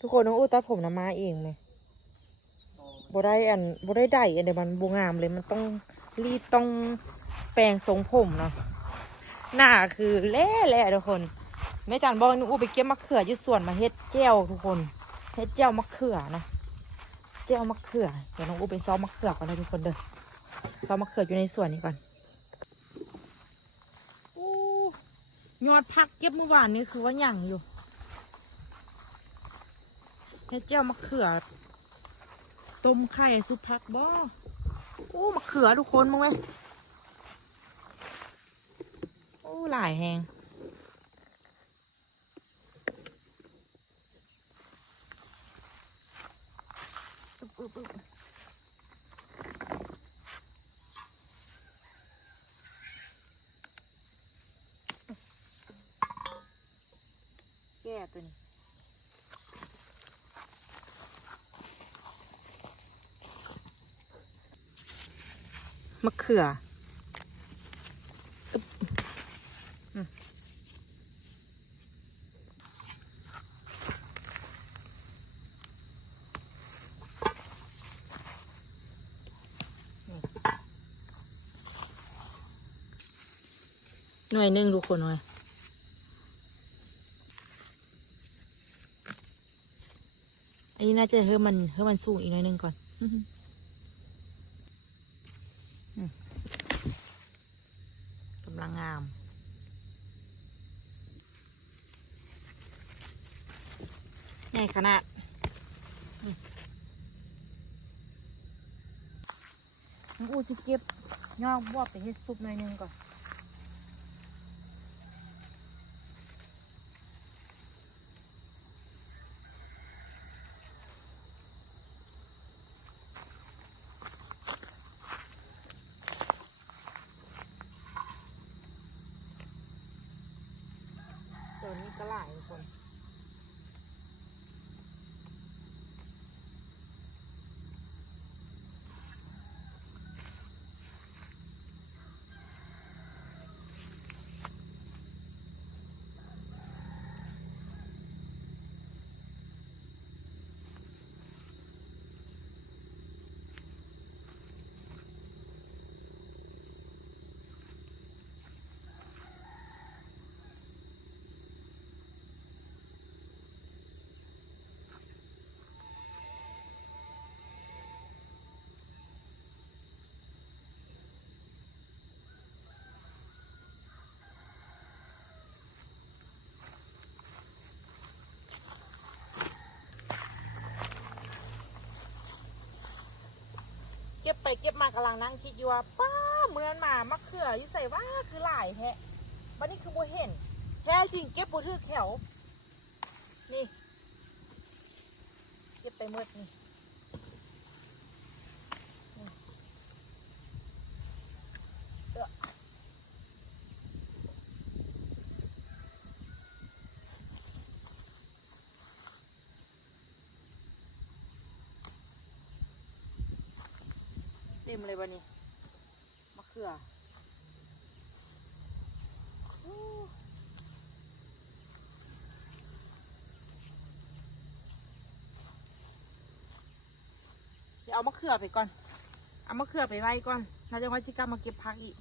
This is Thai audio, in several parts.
ทุกคนน้องอู้ตัดผมน้ำมาเองไหมบ่ได้บ่ได้ได้เดี๋ยวมันบูงามเลยมันต้องรีดต้องแปรงทรงผมเนาะหน้าคือแล่ทุกคนแม่จันบอกน้องอู้ไปเก็บมะเขืออยู่สวนมาเฮ็ดแจ่วทุกคนเฮ็ดแจ่วมะเขือนะแจ่วมะเขือเดี๋ยวน้องอู้ไปซ้อมมะเขือก่อนนะทุกคนเด้อซ้อมมะเขืออยู่ในสวนนี้ก่อนยอดพักเก็บเมื่อวานนี้คือว่าหยั่งอยู่เฮ็ดแจ่วมะเขือต้มไข่ซุปผักบ่โอ้มะเขือทุกคนมึงเว้ยโอ้หลายแหงแก่ตัวนี้มะเขือหน่วยหนึ่งทุกคนเลยอันนี้น่าจะเพิ่มมันสูงอีกหน่อยหนึ่งก่อนกำลังงามใหญ่ขนาดอู้สิเก็บยอดบวบไปเฮ็ดซุปหน่อยหนึ่งก่อนตัวนี้ก็หลายคนเก็บไปเก็บมากำลังนั่งคิดอยู่ว่าป้าเหมือนหมามะเขืออยู่ใส่ว่าคือหลายแท้บัดนี้คือโบเห็นแท้จริงเก็บโบถือแถวนี่เก็บไปหมดนี่เต็มเลยวันนี้มะเขือเดี๋ยวเอามะเขือไปก่อนเอามะเขือไปไว้ก่อนเราจะว่าสิกลับมาเก็บผักอีก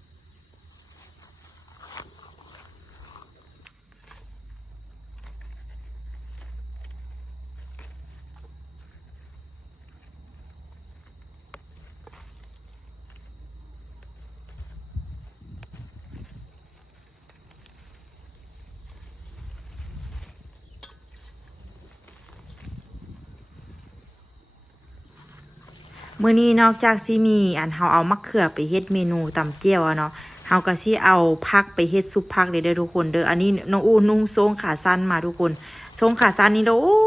มื้อนี้นอกจากสิมีเฮาเอามะเขือไปเฮ็ดเมนูตำเจียวเนาะเฮาก็สิเอาผักไปเฮ็ดซุปผักเด้อทุกคนเด้ออันนี้น้องอู้นุ่งทรงขาสั้นมาทุกคนทรงขาสั้นนี่เด้อโอ้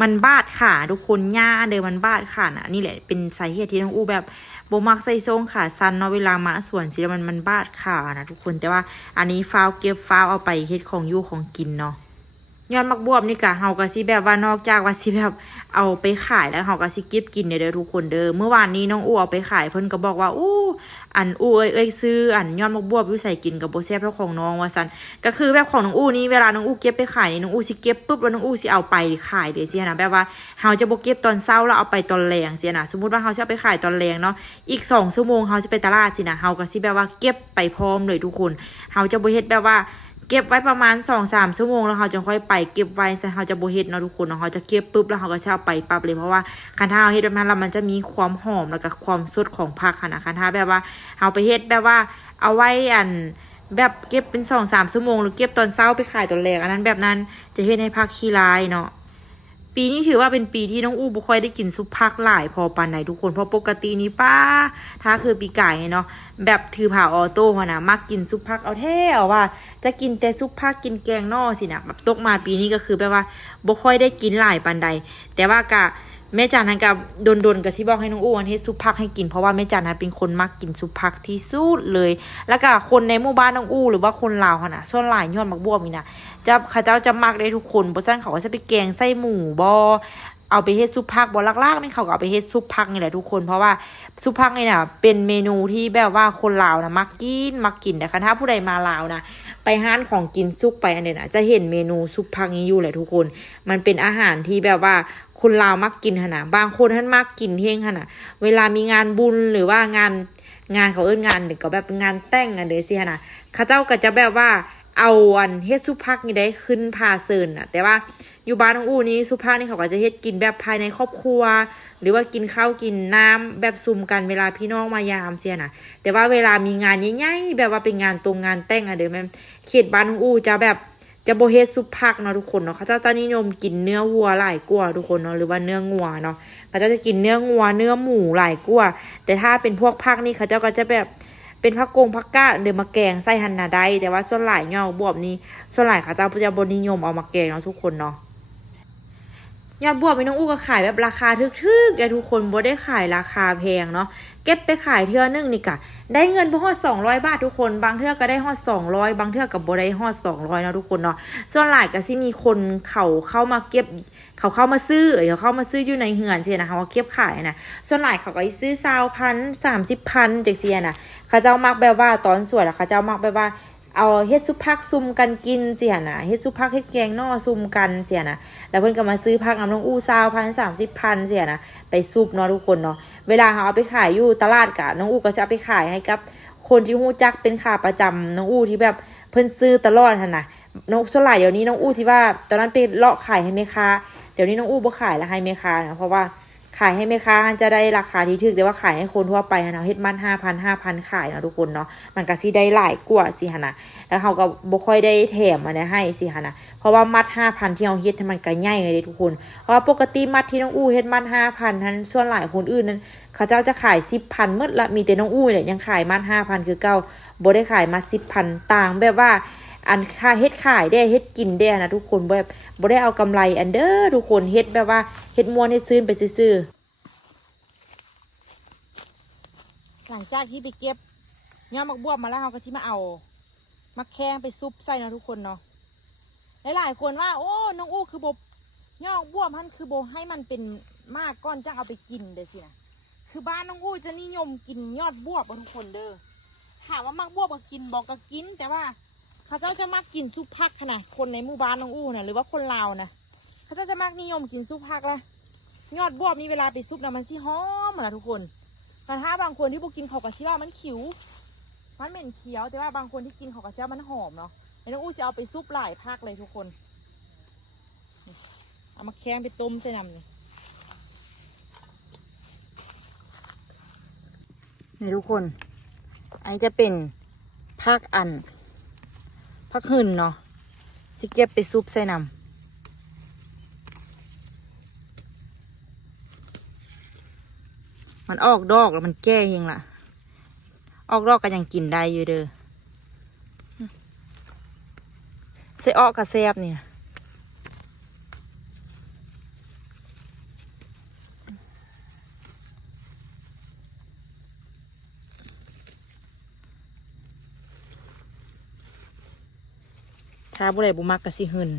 มันบาดขาทุกคนหญ้าเด้อมันบาดขาน่ะนี่แหละเป็นสาเหตุที่น้องอู้แบบบ่มักใส่ทรงขาสั้นเนาะเวลามาสวนสิมันบาดขานะทุกคนแต่ว่าอันนี้ฟ้าวเก็บฟ้าวเอาไปเฮ็ดของอยู่ของกินเนาะ ยอดมักบวบนี่กะเฮาก็สิแบบว่านอกจากว่าสิแบบเอาไปขายแล้วเฮาก็สิเก็บกินเด้อทุกคนเด้อเมื่อวานนี้น้องอู้เอาไปขายเพิ่นก็บอกว่าอู้อันอู้เอ้ยซื้ออันยอดมักบวบอยู่ใส่กินกับบ่แซ่บเท่าของน้องว่าซั่นก็คือแบบของน้องอู้นี่เวลาน้องอู้เก็บไปขายนี่น้องอู้สิเก็บปุ๊บแล้วน้องอู้สิเอาไปขายเด้อสินะแบบว่าเฮาจะบ่เก็บตอนเช้าแล้วเอาไปตอนแลงสินะสมมุติว่าเฮาจะเอาไปขายตอนแลงเนาะอีก2 ชั่วโมงเฮาจะไปตลาดสินะเฮาก็สิแบบว่าเก็บไปพร้อมเลยทุกคนเฮาจะบ่เฮ็ดแบบว่าเก็บไว้ประมาณ2-3 ชั่วโมงแล้วเขาจะค่อยไปเก็บไว้เขาจะโบเฮ็ดเนาะทุกคนเนาะเขาจะเก็บปุ๊บแล้วเขาก็จะเอาไปปั๊บเลยเพราะว่าคันท่าเฮ็ดแบบนั้นแล้วมันจะมีความหอมแล้วก็ความสดของผักค่ะนะคันท่าแบบว่าเอาไปเฮ็ดแบบว่าเอาไว้แบบเก็บเป็น2-3 ชั่วโมงหรือเก็บตอนเช้าไปขายตอนแรกอันนั้นแบบนั้นจะเฮ็ดให้ผักขี้ลายเนาะปีนี้ถือว่าเป็นปีที่น้องอู้บ่ค่อยได้กินซุปผักหลายพอปานไหนทุกคนเพราะปกตินี้ป้าถ้าคือปีไก่เนาะแบบถือผ่าออโต้นะมักกินซุปผักเอาแท้เอาว่าจะกินแต่ซุปผักกินแกงนอสินะแบบตกมาปีนี้ก็คือแบบว่าบ่ค่อยได้กินหลายปานใดแต่ว่ากะแม่จันทร์กับดนก็สิบอกให้น้องอู้อันเฮ็ดซุปผักให้กินเพราะว่าแม่จันทร์เป็นคนมักกินซุปผักที่สุดเลยแล้วก็คนในหมู่บ้านน้องอู้หรือว่าคนลาวค่ะนะส่วนหลายยอดมักบวบนี่นะเขาเจ้าจะมักได้ทุกคนบ่ซั่นเขาก็จะไปแกงไส้หมูบ่เอาไปเฮ็ดซุปผักบ่ลากๆนี่เขาก็เอาไปเฮ็ดซุปผักนี่แหละทุกคนเพราะว่าซุปผักนี่น่ะเป็นเมนูที่แบบว่าคนลาวนะมักกินแต่ถ้าผู้ใดมาลาวนะไปห้านของกินซุปไปอันเนี้ยนะจะเห็นเมนูซุปผักนี้อยู่แหละทุกคนมันเป็นอาหารที่แบบว่าคนลาวมักกินหั่นน่ะบางคนท่านมักกินเฮงหั่นน่ะเวลามีงานบุญหรือว่างานเขาเอิ้นงานหรือก็แบบงานแต่งอันเด้อสิหั่นน่ะเขาเจ้าก็จะแบบว่าเอาเฮ็ดซุปผักนี่ได้ขึ้นพาเซินน่ะแต่ว่าอยู่บ้านน้องอู้นี้ซุปผักนี่เขาก็จะเฮ็ดกินแบบภายในครอบครัวหรือว่ากินข้าวกินน้ำแบบซุ่มกันเวลาพี่น้องมายามเสียน่ะแต่ว่าเวลามีงานใหญ่ๆแบบว่าเป็นงานงานแต่งอะเด้อแม่เขตบ้านน้องอู้จะแบบจะบ่เฮ็ดซุปผักเนาะทุกคนเนาะเขาจะนิยมกินเนื้อวัวหลายกว่าทุกคนเนาะหรือว่าเนื้องัวเนาะเขาจะกินเนื้องัวเนื้อหมูหลายกว่าแต่ถ้าเป็นพวกผักนี่เขาก็จะแบบเป็นผักผักกาดเดี๋ยวมาแกงใส่หั่นน่ะได้แต่ว่าส่วนหลายยอดบวบนี่ส่วนหลายเขาจะบ่นิยมเอามาแกงเนาะทุกคนเนาะยอดบวบพี่น้องอู้ก็ขายแบบราคาทึกๆทุกคนบ่ได้ขายราคาแพงเนาะเก็บไปขายเทื่อนึงนี่กะได้เงินบ่ฮอด200 บาททุกคนบางเทื่อก็ได้ฮอด200บางเทื่อก็บ่ได้ฮอด200เนาะทุกคนเนาะส่วนหลายก็สิมีคนเข้ามาเก็บเขาเข้ามาซื้อเขาเข้ามาซื้ออยู่ในเฮือนสินะคะว่าเก็บขายนะส่วนหลายเขาก็ซื้อ20,000 30,000จังซี่น่ะเขาเจ้ามักแบบว่าตอนสวยแล้วเขาเจ้ามักแบบว่าเอาเฮ็ดซุปผักซุ่มกันกินเสียนะเฮ็ดซุปผักเฮ็ดแกงนอซุ่มกันเสียนะแล้วเพิ่นก็มาซื้อผักน้ำน้องอู้20,000 30,000เสียนะไปซุปเนาะทุกคนเนาะเวลาเขาเอาไปขายอยู่ตลาดกะน้องอู้ก็จะเอาไปขายให้กับคนที่ฮู้จักเป็นขาประจำน้องอู้ที่แบบเพิ่นซื้อตลอดหั่นน่ะน้องส่วนหลายเดี๋ยวนี้น้องอู้ที่ว่าตอนนั้นไปเลาะขายให้แม่ค้าเดี๋ยวนี้น้องอู้บ่ขายแล้วให้แม่ค้านะเพราะว่าขายให้แม่ค้าจะได้ราคาที่ถูกแต่ว่าขายให้คนทั่วไปเนาะเฮ็ดมัน5,000 ขายเนาะทุกคนเนาะมันก็สิได้หลายกว่าสิหั่นน่ะแล้วเขาก็บ่ค่อยได้แถมมาให้สิหั่นน่ะเพราะว่ามัด 5,000 ที่เฮาเฮ็ดมันก็ใหญ่เลยทุกคนเพราะว่าปกติมัดที่น้องอู้เฮ็ดมัด 5,000 ทั้นส่วนหลายคนอื่นนั้นเขาเจ้าจะขาย 10,000 หมดละมีแต่น้องอู้เนี่ยยังขายมัด 5,000 คือเก่าบ่ได้ขายมัด 10,000 ต่างแบบว่าอันค่าเฮ็ดขายได้เฮ็ดกินได้นะทุกคนแบบบ่ได้เอากำไรอันเด้อทุกคนเฮ็ดแบบว่าเฮ็ดม่วนเฮ็ดซื่นไปซื่อหลังจากที่ไปเก็บยอดมักบวบมาแล้วเราก็สิมาเอามาแข้งไปซุปใส่เนาะทุกคนเนาะหลายๆคนว่าโอ้น้องอู้คือบ่ยอดบวบมันคือบ่ให้มันเป็นมากก้อนจังเอาไปกินเด้อสินะคือบ้านน้องอู้จะนิยมกินยอดบวบทุกคนเด้อถามว่ามักบวบก็กินบอกก็กินแต่ว่าเขาเจ้าจะมักกินซุปผักขนาดคนในหมู่บ้านน้องอู้นะหรือว่าคนลาวนะเขาเจ้าจะมักนิยมกินซุปผักละยอดบวบนี่เวลาไปซุปนะมันสิหอมนะทุกคนแต่ถ้าบางคนที่พวกกินเขาก็สิว่ามันขิวมันเหม็นเขียวแต่ว่าบางคนที่กินเขาก็สิว่ามันหอมเนาะไอ้น้องอู้จะเอาไปซุปหลายผักเลยทุกคนเอามาแข้งไปต้มใส่น้ำนี่ทุกคนอันนี้จะเป็นผักผักหื่นเนาะสิเก็บไปซุปใส่น้ำมันออกดอกแล้วมันแก่เองล่ะออกดอกก็ยังกินได้อยู่เด้อใส่ออกกระแซบเนี่ยถ้าบุไรบุมักกะสิหื่น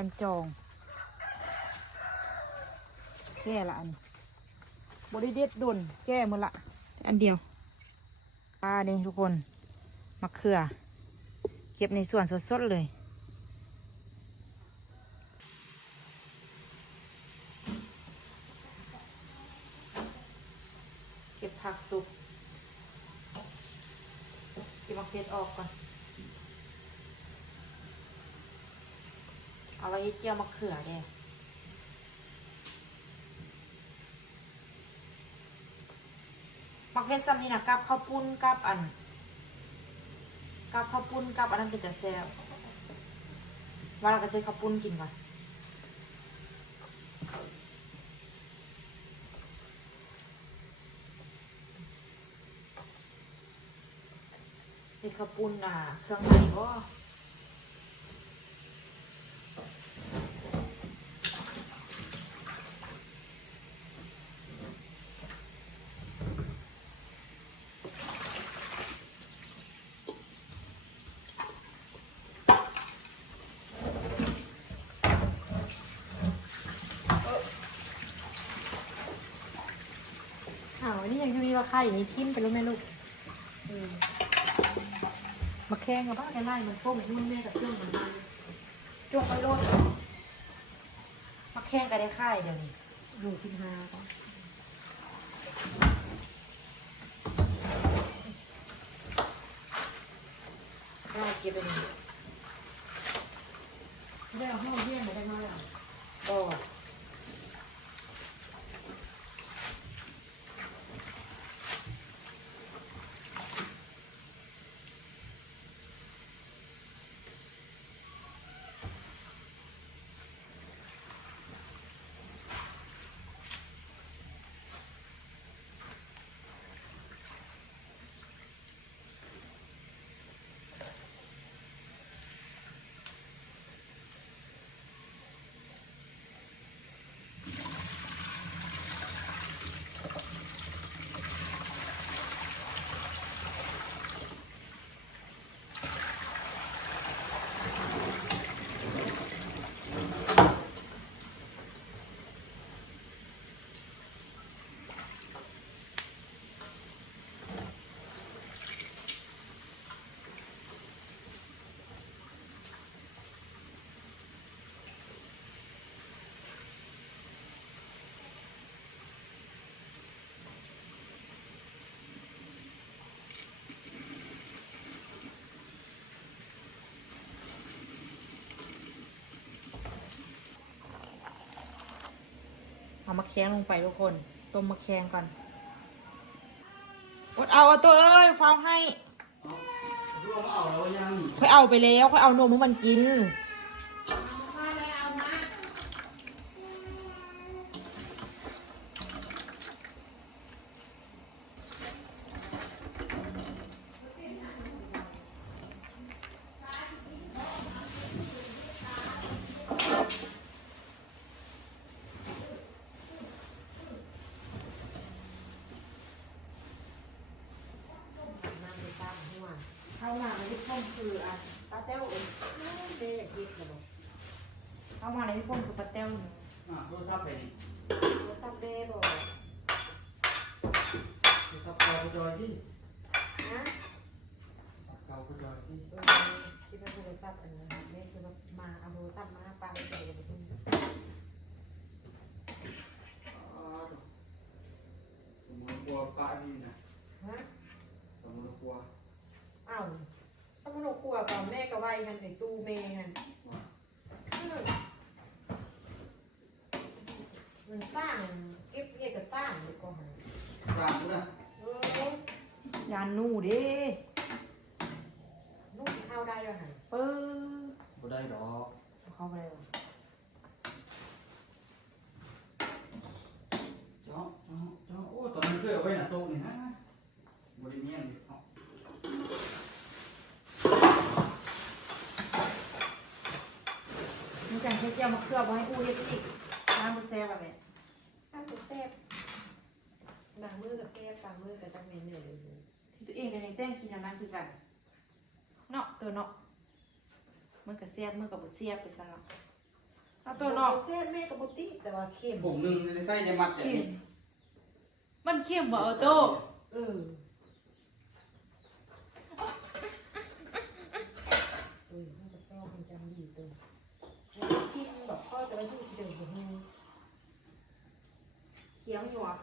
กันจองแก้ละอันบริเด็ดดนแก้หมดละอันเดียวนี่ทุกคนมะเขือเก็บในส่วนสดๆเลยเก็บผักสุกเก็บมะเขือออกก่อนเอาไว้เจียวมะเขือเนี่ยมะเขือซ้ำนี่นะกับข้าวปุ้นกับอันกับข้าวปุ้นกับอันนั้นเป็นจะแซ่บว่าเราก็จะข้าวปุ้นกินก่อนเด็กข้าวปุ้นเครื่องในก็อันนี้ยังจะมีราคาอย่างนี้ทิ่มไปรู้ไหมลูกมาแข่งกับบ้านกันไล่มันโค้งเหมือนนุ่นแม่กับเครื่องมันจงไปโลดมาแข่งกันได้ค่ายเดี๋ยวนี้ดูสิฮาได้เก็บไปเลยได้เอาห้องเยี่ยมไปได้ไหมอ่ะก็เอามะแข้งลงไปทุกคนต้มมะแข้งก่อนอดเอาตัวเอ้ยฟังให้ค่อยเอาไปแล้วค่อยเอานมให้มันกินเข้ามาในที่พ่นคือปลาเต้วเด็กเด็กระบบเข้ามาในที่พ่นคือปลาเต้วโทรศัพท์ไปดิโทรศัพท์เด้บอกโทรศัพท์เก่าจอยที่นะเก่าจอยที่ที่เป็นโทรศัพท์อันนี้เล่นคือมาเอาโทรศัพท์มาปาไปใส่กับคุณสมุนครัวป้านี่นะสมุนครัวอ้าวสมุนครัวกับแม่กะไว้กันไอ้ตู้เมย์กันมันสร้างเก็บเอกสารเลยก็หาสร้างนะยานนู่เด้นู่เข้าได้ยังไงบ่ได้ดอกเข้าไปเลยเจ้าโอ้ตอนนี้เคยเอาไว้หน้าโต๊ะนี่ฮะบริเนียนมีการใช้แก้วมะเขือมาให้อู้เฮ็ดสิน้ำบุเซ่บอะไรน้ำบุเซ่บางมือกับเซ่บบางมือกับตั้งเมนูเลยที่ตัวเองก็ยังแต่งกินอย่างนั้นคือกันเนาะตัวเนาะมือกับเซ่บมือกับบุเซ่บไปซะละ เอาตัวนอก เส้นแม่กับบุติแต่ว่าเค็ม ผงหนึ่งในไส้จะมัดแบบ เค็ม นี้ มันเค็มบ่เอาโต้ เออมันจะซ่อมมันจำดีตัวกินแบบพ่อจะไปดูเดี๋ยวหัว เคี้ยวอยู่อ่ะ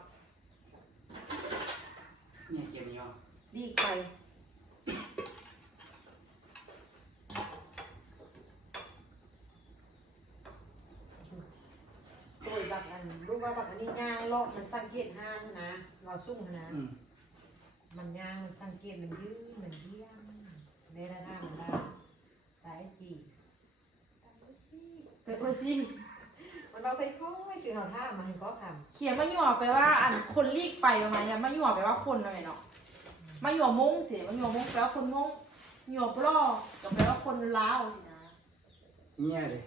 เนี่ยเค็มเนาะ ดีไป ตัวบักอันรู้ว่าบักอันนี้ย่างรอบมันสังเกตห้างนะเราซุ่มนะมันย่างมันสังเกตมันยืดมันเดี้ยงในระดับมันได้ตายสิตายสิ ไปโอซี่ มันเราไปค่อยคือเขาท่ามันก็ท เขียนมาหยวกไปว่าอันคนลีกไปประมาณนี้มาหยวกไปว่าคนอะไรเนาะมาหยวกมงสิมาหยวกมงแปลว่าคนงงหยวกปล้อก็แปลว่าคนล้าวสินะ เงี้ยเลย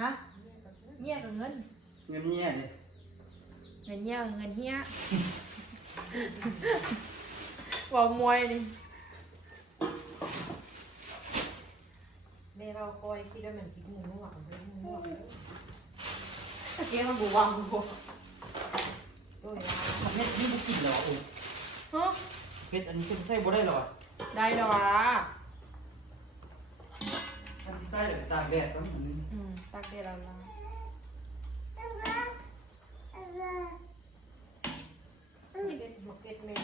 ฮะเงี้ยกับเงิน เงี้ยเงี้ยเลย เงินเงี้ยกับเงินเงี้ยว่ามวยนี่ ำในเราคอยคิดว่ามันคิดงูนวดเลยงูนวดเลย เกี้ยมันบูวังบู โดย ทำเม็ดนี่มันกินเหรอโอ้ ฮะ เม็ดอันนี้ใส่บ่ได้หรอ ได้ดอกวะ มันใส่แบบตากแดดต้องมัน ตักเดี๋ยวเราละ เก็ตหมกเก็ตแมน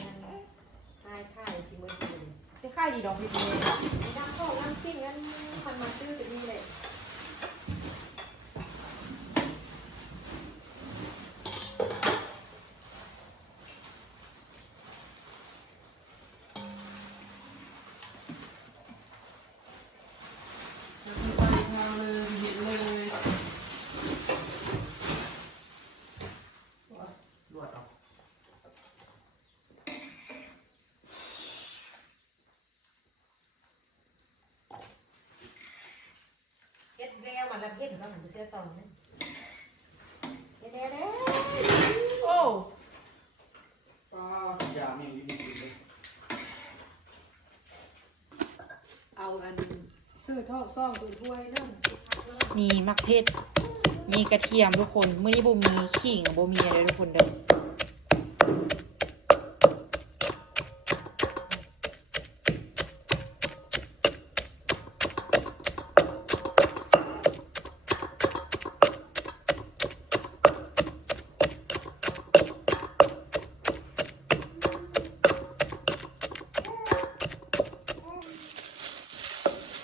ถ่ายสิมือถือ จะค่ายดีดอกพี่เมย์ น้ำข้าวน้ำจิ้มงั้นพันมาซื้อจะมีเลย แล้วมีไปทางเลยเห็นเลย ลวดเอา เก็ตแววมันละเพ็ดว่ามันจะเสียซองเนี่ยเด้เด้ โอ้ ป้ายาเมงดีๆเลย เอาอันซื้อทอดซ่องตัวถ้วยนั่น มีมักเผ็ดมีกระเทียมทุกคนมื้อนี้บ่มีขิงบ่มีอะไรทุกคนเด้อ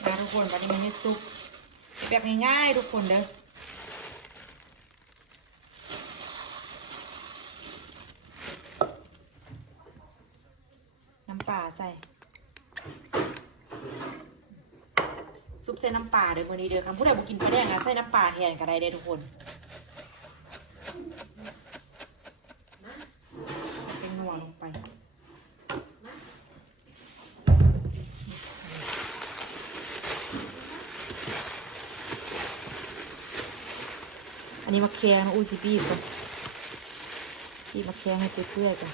นะทุกคนวันนี้มีซุปแบบง่ายๆทุกคนเด้อน้ำปลาใส่ซุปใส่น้ำปลาเด้อมื้อนี้เด้อคันผู้ใดบ่กินปลาแดงก็ใส่น้ำปลาแทนก็ได้เด้อทุกคนเป็นนัวลงไปอันนี้มาแค่มาอูซิปี้ก่อนพี่มาแค่ให้เปื่อยๆก่อน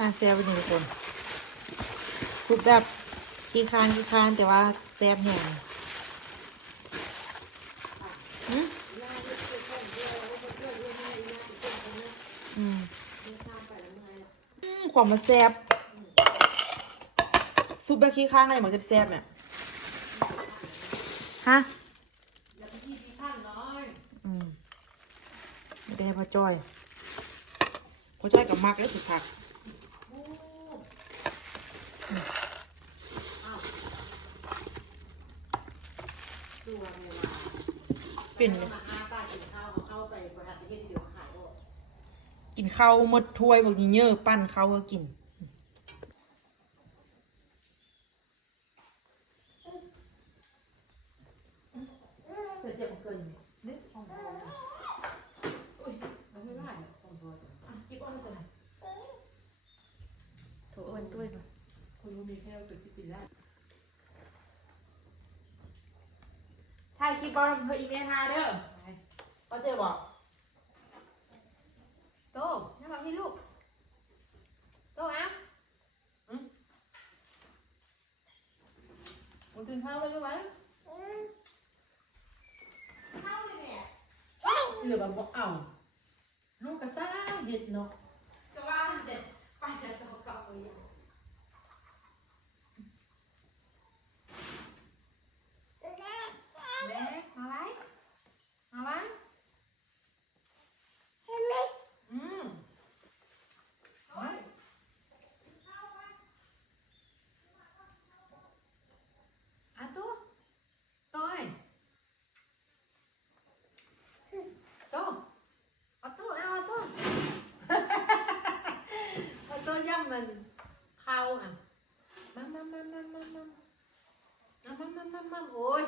น่าแซ่บเลยทุกคนซุปแบบขี้คานแต่ว่าแซ่บแห้งความมันแซ่บซุปแบบขี้ข้างอะไรเหมือนแซ่บๆเนี่ยฮะไม่ได้ให้พ่อจ้อยกับมักแล้วสุดผักเป็นเลยกิน ข้าวหมดถ้วยบอกนี่เยอะปั้นข้าวก็กินเกิดเจ็บเกินนึกของพ่ออุ้ยมันไม่ได้ของพ่อกิ๊บอ้อนสิโถอ้วนด้วยก่อนคนรู้มีแค่ตัวที่กินได้ถ่ายคลิปบอลเธออีเมลหาเด้อก็เจอบอกโตนี่มาที่ลูกโตอ่ะมึงตื่นเช้าไปรู้ไหมเช้าเลยเนี่ยเหลือแบบบอกเอาลูกกระซ่าเด็ดเนาะก็ว่าเด็ดไปแต่สอบกลับไปแม่มาไว้มาไว้à tôi tôi tôi à tôi tôi dám mình khâu à mắm ôi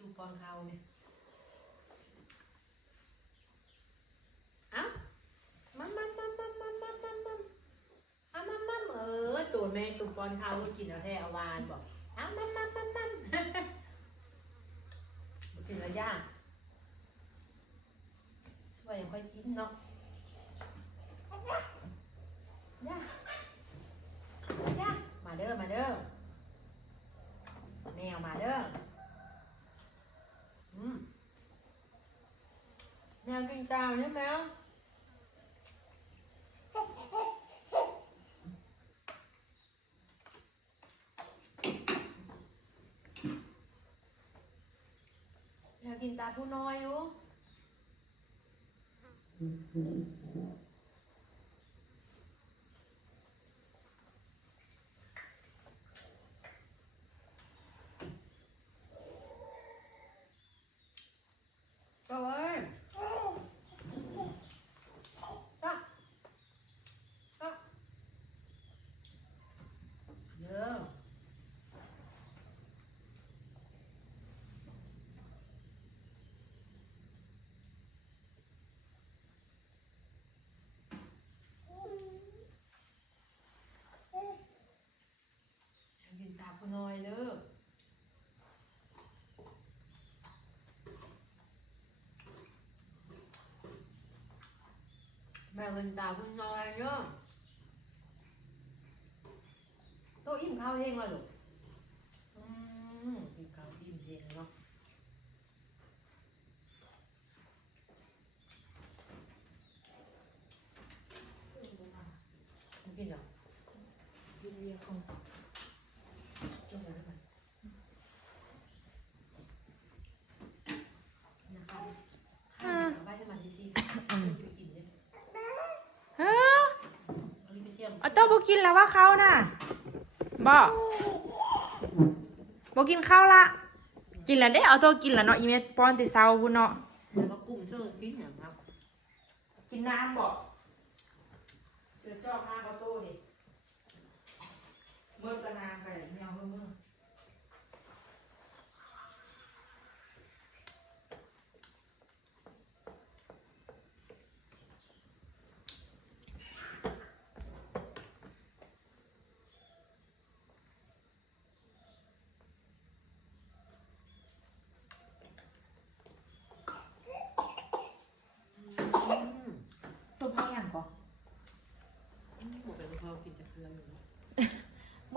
tu con khâu nè mắmตัวแม่ตุ่มปอนข้าวก็กินเอาแท้เอาวานบอกมัมกินแล้วย่างช่วยยังค่อยกินเนาะย่ามาเด้อแมวมาเด้อแมวกินกาวใช่ไหมกินตาผู้น้อยอยู่ก็เว้ยก็เยอะน้อยเด้อแม่เงินตาคุณน้อยเนาะโตอิ่มข้าวเองวะลูกอิ่มข้าวอิ่มเองเนาะกินเหรอกินเรียกของเอาโต้บกินแล้วว่าเขาน่ะบอกกินข้าวละกินแล้วได้เอาโต้กินแล้วเนาะอีเมลป้อนติเซาพูนเนาะแล้วก็กุ้งเชื่อกินอย่างครับกินน้ำบอกเชื่อจอบน้ำเอาโต้ดิเมื่อกระนาไปไม่เอาเมื่อมือ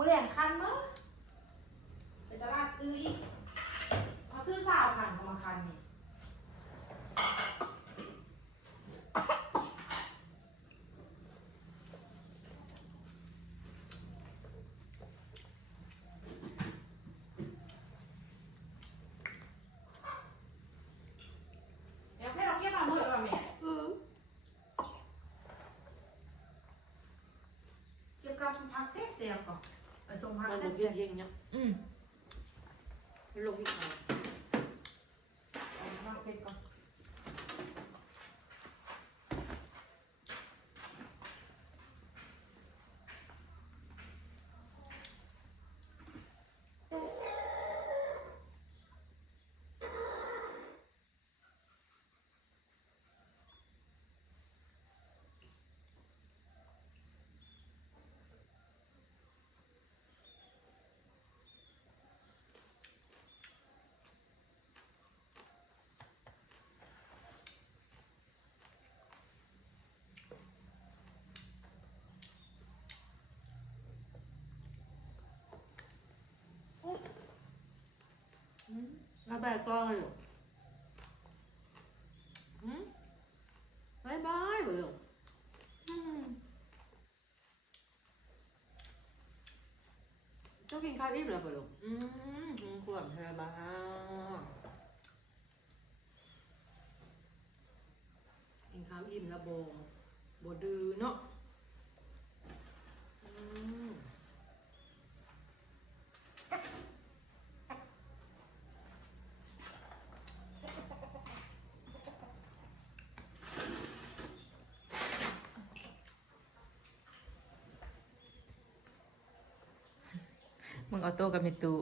แหลงคันเนาะไปตลาดซื้ออีกมาซื้อสาวคันมาคันนี่เดี๋ยวให้เราเก็บมาเมื่อไหร่แม่เก็บกับสมพักเสียบก่อนไปสมพักเสียบเย็นๆเนี่ยลงที่เขา เผ็ดก่อน มาแบกกล้องเลยลูกบายบายบ่ลูกต้องกินข้าวอิ่มแล้วบ่ลูกขวบเธอบ้ากินข้าวอิ่มแล้วบ่ดื้อเนาะมึงเอาโต้กับเมตู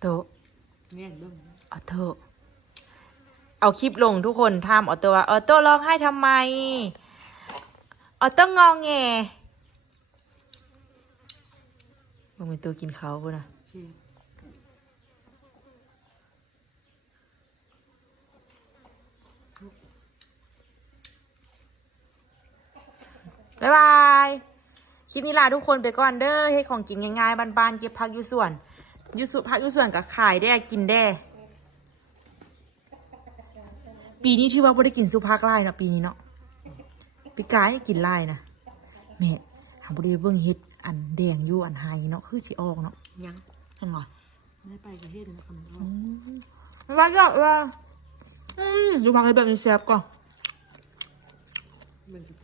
โต เนี่ยเบิ่ง ออโต้เอาคลิปลงทุกคนถามออโต้ว่าออโต้ร้องไห้ทำไมออโต้งองแงมึงเป็นตัวกินเขาป่ะนะ ชิม บ๊ายบาย คลิปนี้ลาทุกคนไปก่อนเด้อให้ของกินง่ายๆบ้านๆเก็บพักอยู่ส่วนพักอยู่ส่วนกับขายได้กินได้ปีนี้ที่ว่าไม่ได้กินสุภาคไล่เนาะปีนี้เนาะปีกายกินไล่นะแม่หาบริเบิ่งเฮ็ดอันแดงอยู่อันไฮเนาะคือสิออกเนาะ ยัง จังหรอ ไม่ไปกับเฮ็ดนะคำร้อง ว่าจะว่าสุภาคให้แบบนี้แซ่บก่อน เบิ่งสิ